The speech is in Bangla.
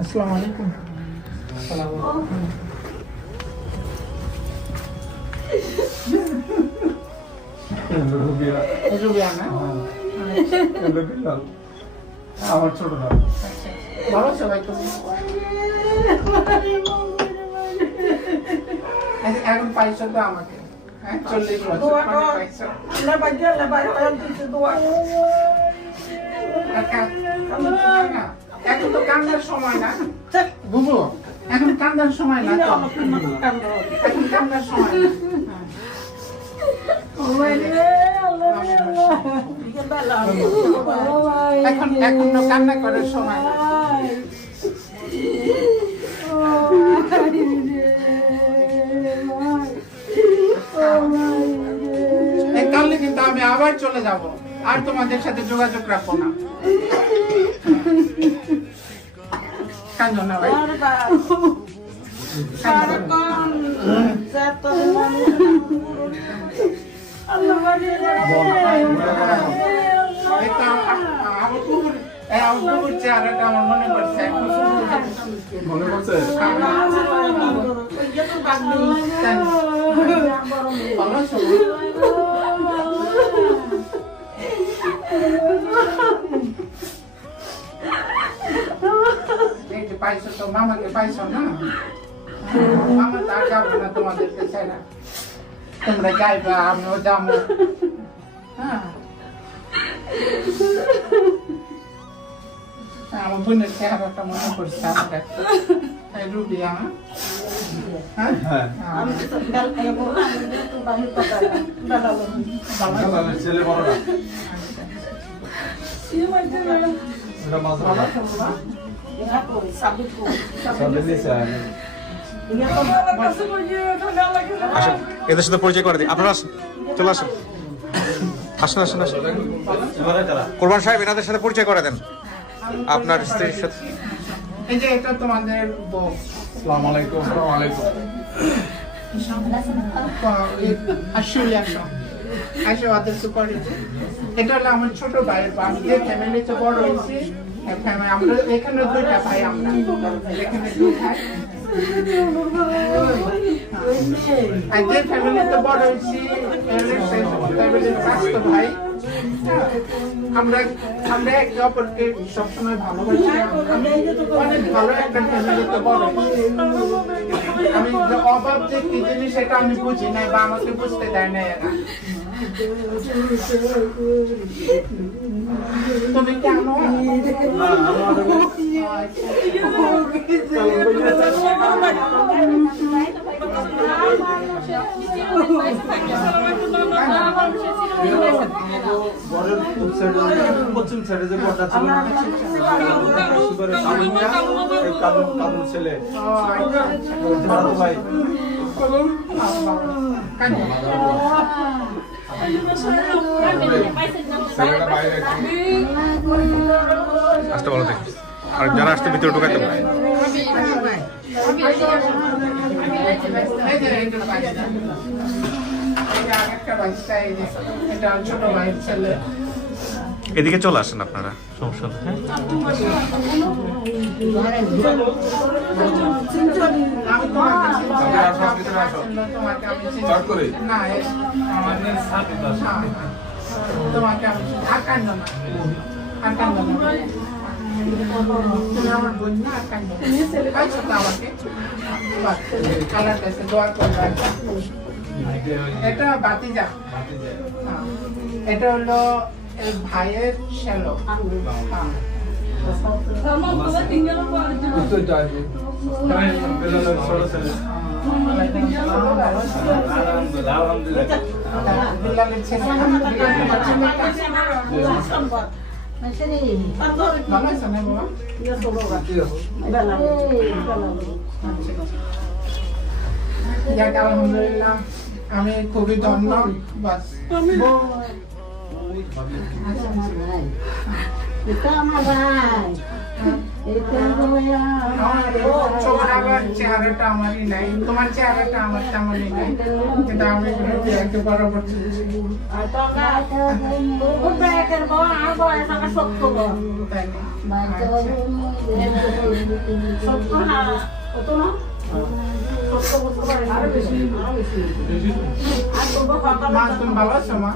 আসসালামু আলাইকুম। রুবিয়া না? আমার ছোট ভাই। ভালো সবাই তুমি? এখন পাইছো তো আমাকে, হ্যাঁ 40 বছর পরে পাইছো। এখন তো কান্নার সময় না বুবু, এখন কান্নার সময় না তো। এখন কান্নার সময় না। এখন এখন তো কান্না করার সময় না। কালকে কিন্তু আমি আবার চলে যাব, আর তোমাদের সাথে যোগাযোগ রাখবো না। কান্দো না ভাই, আমার চেহারাটা আমার মনে পড়ছে। মনে পড়ছে? ভালো আছো? পাইছো তো, মামাকে পাইছো না? মামা তো আর যাবো না তোমাদেরকে ছেড়ে। তোমরা যাইবা, আমিও যাবো। হ্যাঁ, আমার বোনের চেহারাটা মনে পড়ছে আমার একটা। রুবিয়া, ছেলে বড় না। এটা মাঝে আসেন, এদের সাথে পরিচয় করে দিই। আপনারা আসেন, চলে আসেন, আসেন আসেন আসেন। কোরবান সাহেব, এনাদের সাথে পরিচয় করে দেন আপনার স্ত্রীর সাথে। এই যে এটা তোমাদের বউ। আসসালামু আলাইকুম। আসসালামু আলাইকুম। আসলে আসো ওদের সুপার। এটা হলো আমার ছোট ভাই। আমি যে ফ্যামিলিতে বড় হয়েছি, আমরা এখানে দুইটা ভাই, আমরা এখানে দুই ভাই। আর যে ফ্যামিলিতে বড় হয়েছি স্বাস্থ্য ভাই। আমরা আমরা একে অপরকে সবসময় ভালোবাসি। আমি অনেক ভালো একটা ফ্যামিলিতে বড় হয়েছি। আমি অভাব যে কি জিনিস সেটা আমি বুঝি নাই, বা আমাকে বুঝতে দেয় না এরা। তুমি কেন পশ্চিম সাইডে যে পর্দা ছিল, কালুর ছেলে ভাই। আসতে বলো দেখি, আর যারা আসতে ভিতরে ঢুকাইতে পারে। ছোট ভাইয়ের ছেলে। এদিকে চলে আসেন আপনারা, সমস্যা নেই। হ্যাঁ, আমি তোমাকে আমি আকান্ন না, আকান্ন না। তুমি আমার বোন না, আকান্ন। পাইছো তো আমাকে? কালার কাছে দোয়া করবে। এটা বাতিজা। এটা হলো ভাইয়ের শ্যালো। বিলালের ছেলে। ভালো আছে না বাবা? আলহামদুলিল্লাহ, আমি খুবই ধন্য। বাস এটা আমার ভাই। চোখ আবার চেহারাটা আমারই নাই, তোমার চেহারাটা আমার তেমনই নাই, কিন্তু আমি একটু বরাবর মা তুমি ভালো আছো মা?